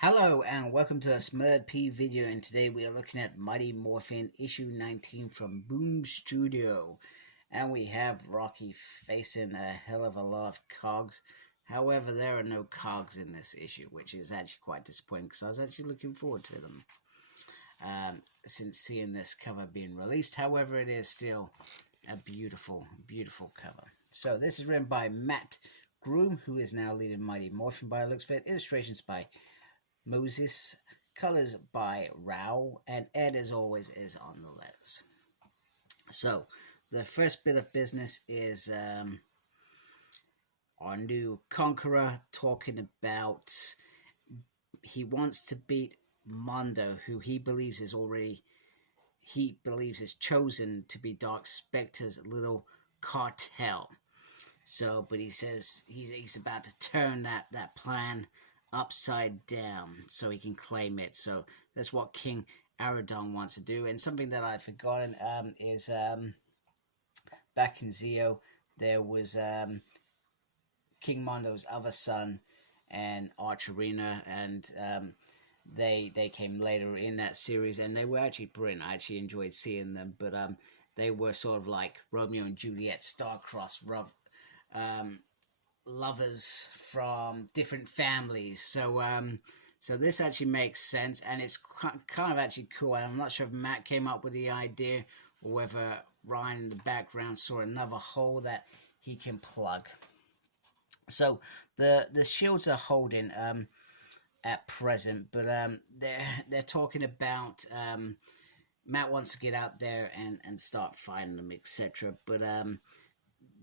Hello and welcome to a Smurd P video, and today we are looking at Mighty Morphin issue 19 from Boom Studio. And we have Rocky facing a hell of a lot of cogs. However, there are no cogs in this issue, which is actually quite disappointing because I was actually looking forward to them since seeing this cover being released. However, it is still a beautiful, beautiful cover. So this is written by Matt Groom, who is now leading Mighty Morphin by the looks of it. Illustrations by Moses, colors by Rao, and Ed, as always, is on the letters. So, the first bit of business is our new conqueror talking about he wants to beat Mondo, who he believes is chosen to be Dark Spectre's little cartel. So, but he says he's about to turn that plan upside down so he can claim it. So that's what King Aradon wants to do. And something that I've forgotten is back in Zeo there was King Mondo's other son and Archerina, and they came later in that series, and they were actually brilliant. I actually enjoyed seeing them, but they were sort of like Romeo and Juliet, star-crossed lovers from different families. So so this actually makes sense, and it's kind of actually cool. And I'm not sure if Matt came up with the idea or whether Ryan in the background saw another hole that he can plug. So the shields are holding at present, but they're talking about Matt wants to get out there and start fighting them, etc. But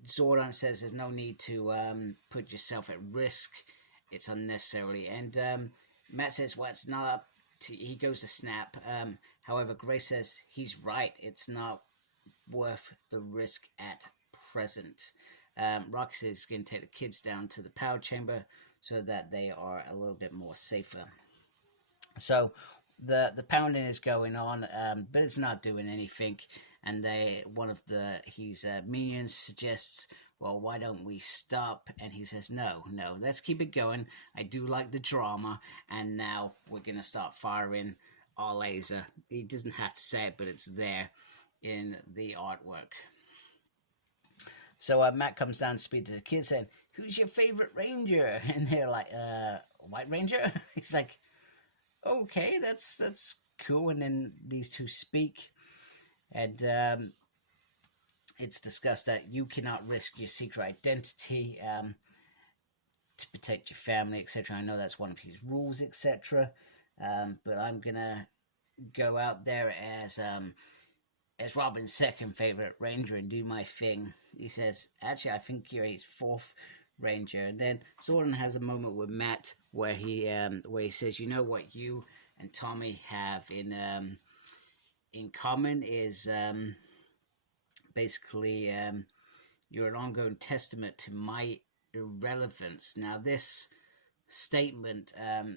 Zordon says there's no need to put yourself at risk. It's unnecessarily. And Matt says, well, it's not up to... He goes to snap. However, Grace says he's right. It's not worth the risk at present. Rocky says he's going to take the kids down to the power chamber so that they are a little bit more safer. So the pounding is going on, but it's not doing anything. And one of his minions suggests, well, why don't we stop? And he says, no, let's keep it going. I do like the drama. And now we're going to start firing our laser. He doesn't have to say it, but it's there in the artwork. So Matt comes down to speak to the kids saying, who's your favorite ranger? And they're like, White Ranger? He's like, okay, that's cool. And then these two speak. And it's discussed that you cannot risk your secret identity to protect your family, etc. I know that's one of his rules, etc. But I'm gonna go out there as Robin's second favorite ranger and do my thing. He says, actually, I think you're his fourth ranger. And then Zordon has a moment with Matt where he says, you know what you and Tommy have in common is basically you're an ongoing testament to my irrelevance. Now this statement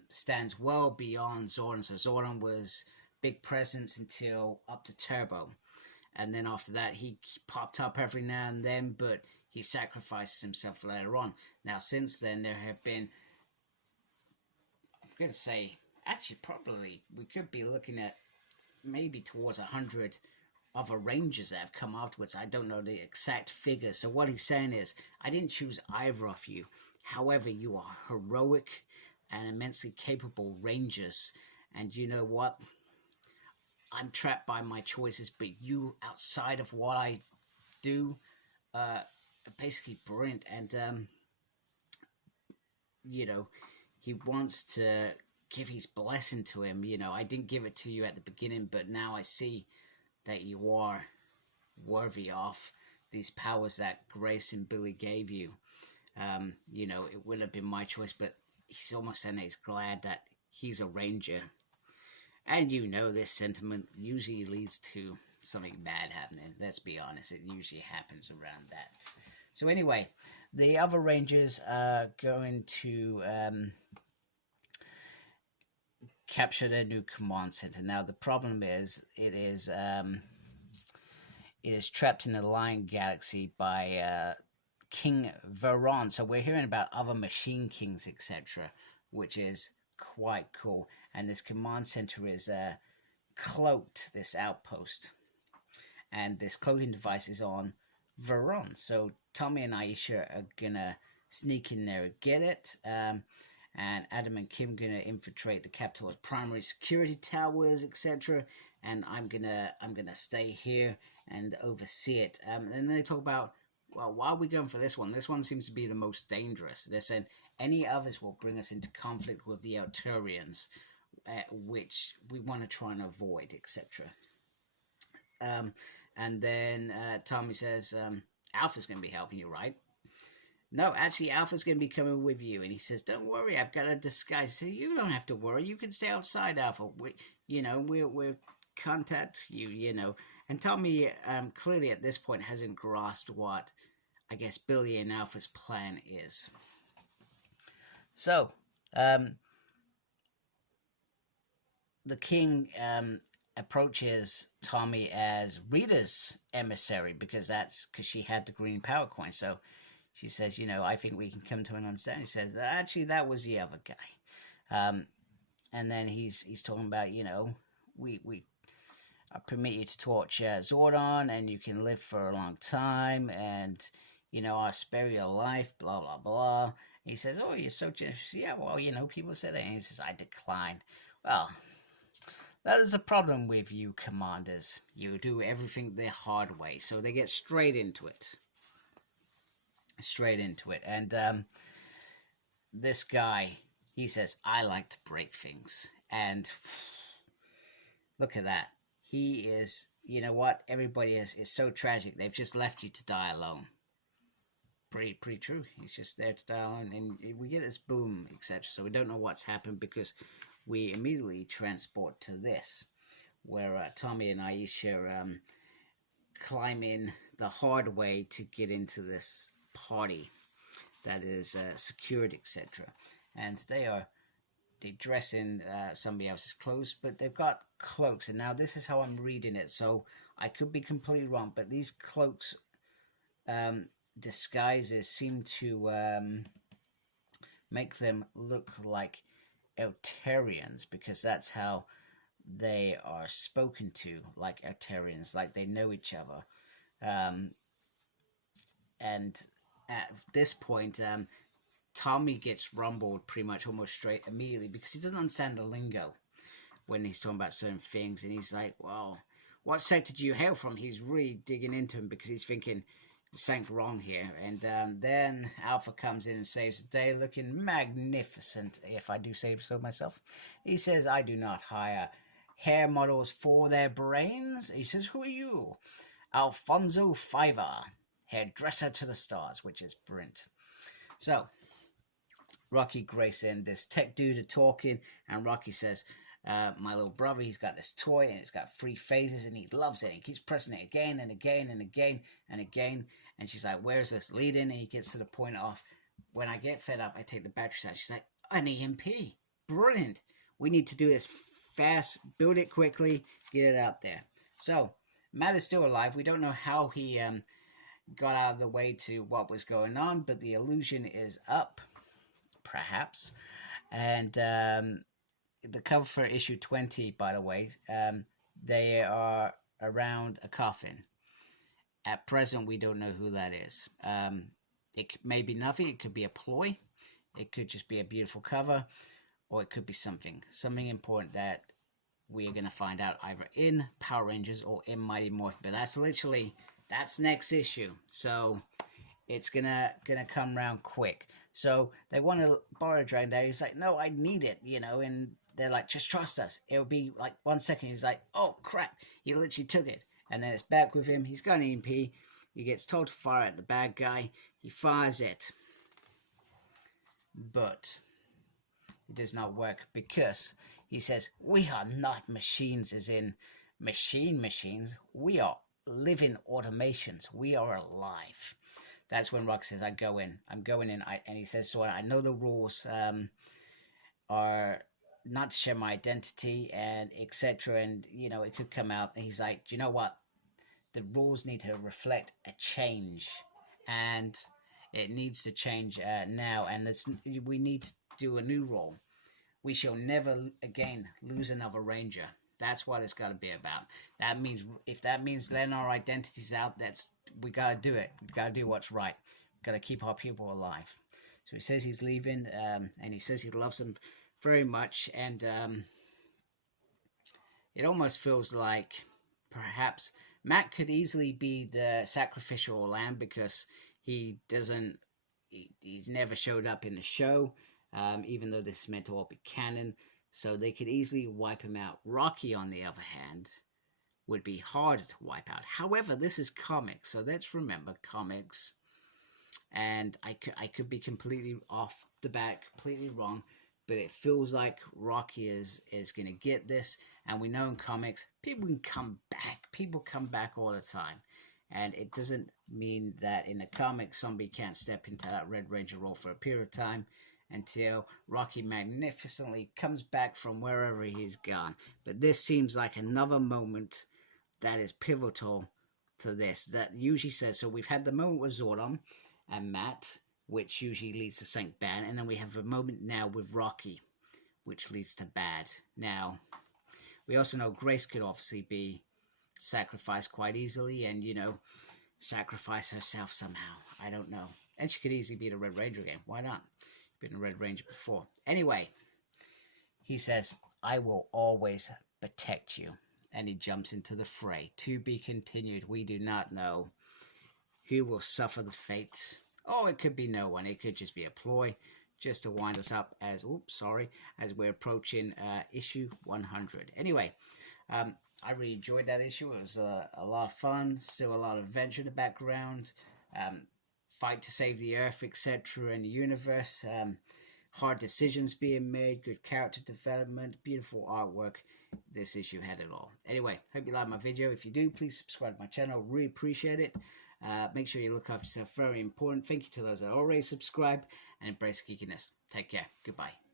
stands well beyond Zordon. So Zordon was big presence until up to Turbo, and then after that he popped up every now and then, but he sacrifices himself later on. Now since then there have been, I'm going to say, actually probably we could be looking at maybe towards 100 other rangers that have come afterwards. I don't know the exact figure. So what he's saying is, I didn't choose either of you. However, you are heroic and immensely capable rangers. And you know what? I'm trapped by my choices, but you, outside of what I do, are basically brilliant. And, you know, he wants to give his blessing to him. You know, I didn't give it to you at the beginning, but now I see that you are worthy of these powers that Grace and Billy gave you. You know, it would have been my choice, but he's almost saying he's glad that he's a ranger. And you know, this sentiment usually leads to something bad happening. Let's be honest, it usually happens around that. So anyway, the other rangers are going to capture their new command center. Now the problem is it is trapped in the Lion Galaxy by King Veron. So we're hearing about other machine kings, etc., which is quite cool. And this command center is cloaked, this outpost. And this cloaking device is on Veron. So Tommy and Aisha are gonna sneak in there and get it. And Adam and Kim gonna infiltrate the capital's primary security towers, etc. And I'm gonna stay here and oversee it. And then they talk about, well, why are we going for this one? This one seems to be the most dangerous. They're saying any others will bring us into conflict with the Alturians, which we want to try and avoid, etc. And then Tommy says, Alpha's going to be helping you, right? No, actually, Alpha's going to be coming with you. And he says, don't worry, I've got a disguise. So you don't have to worry. You can stay outside, Alpha. We'll contact you. And Tommy clearly at this point hasn't grasped what, I guess, Billy and Alpha's plan is. So, the king approaches Tommy as Rita's emissary because she had the green power coin. So she says, I think we can come to an understanding. He says, actually, that was the other guy. And then he's talking about, we permit you to torch Zordon, and you can live for a long time, and, I'll spare your life, blah, blah, blah. He says, oh, you're so generous. Yeah, well, people say that. And he says, I decline. Well, that is a problem with you commanders. You do everything the hard way. So they get straight into it. And this guy, he says, I like to break things. And look at that. He is, what? Everybody is so tragic. They've just left you to die alone. Pretty true. He's just there to die alone. And we get this boom, etc. So we don't know what's happened because we immediately transport to this, where Tommy and Aisha climb in the hard way to get into this party that is secured, etc. And they dress in somebody else's clothes, but they've got cloaks. And now this is how I'm reading it, so I could be completely wrong, but these cloaks disguises seem to make them look like Eltarians, because that's how they are spoken to, like Eltarians, like they know each other. And at this point, Tommy gets rumbled pretty much almost straight immediately because he doesn't understand the lingo when he's talking about certain things. And he's like, well, what sector do you hail from? He's really digging into him because he's thinking something wrong here. And then Alpha comes in and saves the day, looking magnificent, if I do say so myself. He says, I do not hire hair models for their brains. He says, who are you? Alfonso Fiver, hairdresser to the stars, which is brilliant. So Rocky Grayson, this tech dude, are talking, and Rocky says, my little brother, he's got this toy, and it's got 3 phases, and he loves it. He keeps pressing it again and again and again and again. And she's like, where's this leading? And he gets to the point of, when I get fed up, I take the batteries out. She's like, an EMP. Brilliant. We need to do this fast, build it quickly, get it out there. So Matt is still alive. We don't know how he got out of the way to what was going on, but the illusion is up, perhaps. And the cover for issue 20, by the way, they are around a coffin. At present, we don't know who that is. It may be nothing. It could be a ploy. It could just be a beautiful cover, or it could be something important that we are going to find out either in Power Rangers or in Mighty Morphin. But that's next issue. So it's gonna come around quick. So they want to borrow Dragon Daddy. He's like, no, I need it, and they're like, just trust us. It'll be like 1 second. He's like, oh crap, he literally took it. And then it's back with him. He's got an EMP. He gets told to fire at the bad guy. He fires it. But it does not work because he says, we are not machines as in machines. We are living automations. We are alive. That's when Rock says, I'm going in. And he says, so I know the rules are not to share my identity and etc. And, it could come out. And he's like, do you know what? The rules need to reflect a change. And it needs to change now. And we need to do a new rule. We shall never again lose another Ranger. That's what it's got to be about. That means, if that means letting our identities out, we got to do it. We got to do what's right. We got to keep our people alive. So he says he's leaving, and he says he loves them very much, and it almost feels like perhaps Matt could easily be the sacrificial lamb, because he's never showed up in the show, even though this is meant to all be canon. So they could easily wipe him out. Rocky, on the other hand, would be harder to wipe out. However, this is comics, so let's remember comics. And I could be completely off the bat, completely wrong, but it feels like Rocky is going to get this. And we know in comics, people can come back. People come back all the time. And it doesn't mean that in the comics, somebody can't step into that Red Ranger role for a period of time until Rocky magnificently comes back from wherever he's gone. But this seems like another moment that is pivotal to this. That usually says, so we've had the moment with Zordon and Matt, which usually leads to Saint Ban, and then we have a moment now with Rocky, which leads to Bad. Now, we also know Grace could obviously be sacrificed quite easily, and, sacrifice herself somehow. I don't know. And she could easily be the Red Ranger again. Why not? Been a Red Ranger before. Anyway, he says, I will always protect you. And he jumps into the fray. To be continued. We do not know who will suffer the fates. Oh, it could be no one. It could just be a ploy just to wind us up as we're approaching issue 100. Anyway, I really enjoyed that issue. It was a lot of fun. Still a lot of adventure in the background. Fight to save the Earth, etc. in the universe. Hard decisions being made. Good character development. Beautiful artwork. This issue had it all. Anyway, hope you liked my video. If you do, please subscribe to my channel. Really appreciate it. Make sure you look after yourself. Very important. Thank you to those that already subscribe and embrace geekiness. Take care. Goodbye.